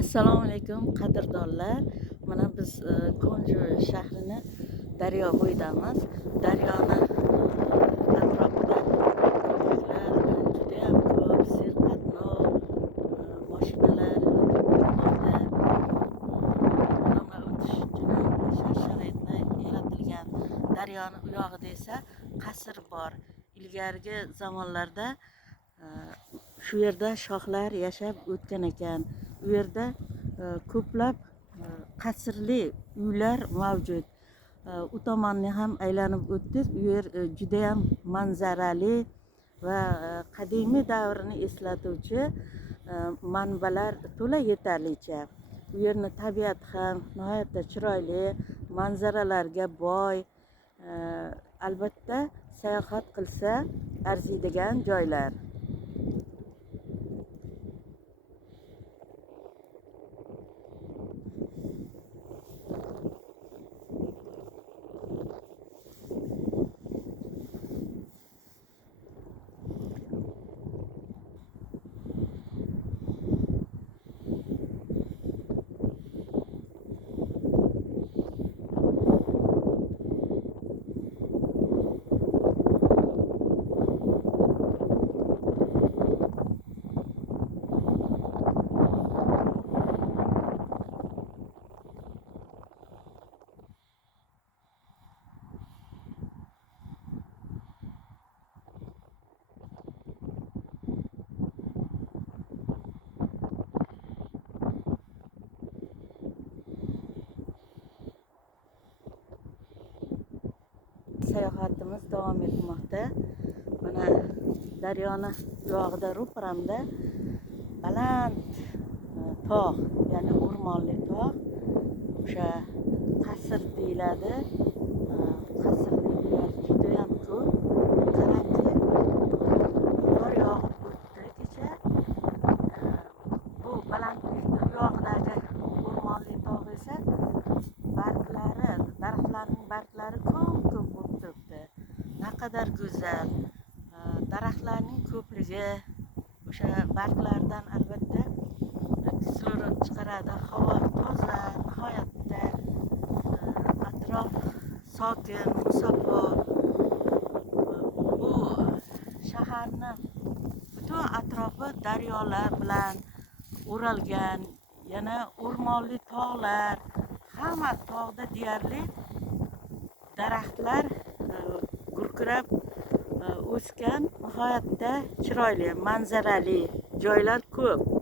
Assalomu alaykum qadrdonlar. Mana biz Konju shahrini daryo bo'yidamiz. Daryoni atrofida ko'priklar juda ham ko'p, serqatnov mashinalar o'tmoqda. Odamlar o'tish uchun ham shart-sharoitlar yaratilgan. Daryoni u yog'ida esa qasr bor. Ilgarigi zamonlarda shu yerda shohlar yashab o'tgan ekan. U yerda ko'plab qasrli uylar mavjud. U tomonni ham aylanib o'tdik. U yer juda ham manzarali va qadimiy davrni eslatuvchi manbalar to'la yetarlicha. U yerning tabiati ham nihoyatda chiroyli, manzaralarga boy. Albatta sayohat qilsa arziydigan joylar. Sayohatimiz davom etmoqda. Mana daryoni yog'ida ro'paramda baland tog', ya'ni o'rmonli tog', o'sha qasr deyiladi. Qasrli uylar juda ham ko'p. Qarangki, qor yog'ib o'tdi kecha. Bu balandlik yog'idagi o'rmonli tog' esa daraxtlarning barglari ko'p bo'lib turibdi. Naqadar go'zal. Daraxtlarning ko'pligi o'sha barglardan albatta kislorod chiqaradi. Havo toza, nihoyatda atrof sokin, musaffo. Bu shaharni butun atrofi daryolar bilan o'ralgan, yana o'rmonli tog'lar, hamma tog'da deyarli daraxtlar gurkirab o'sgan, nihoyatda chiroyli, manzarali joylar ko'p.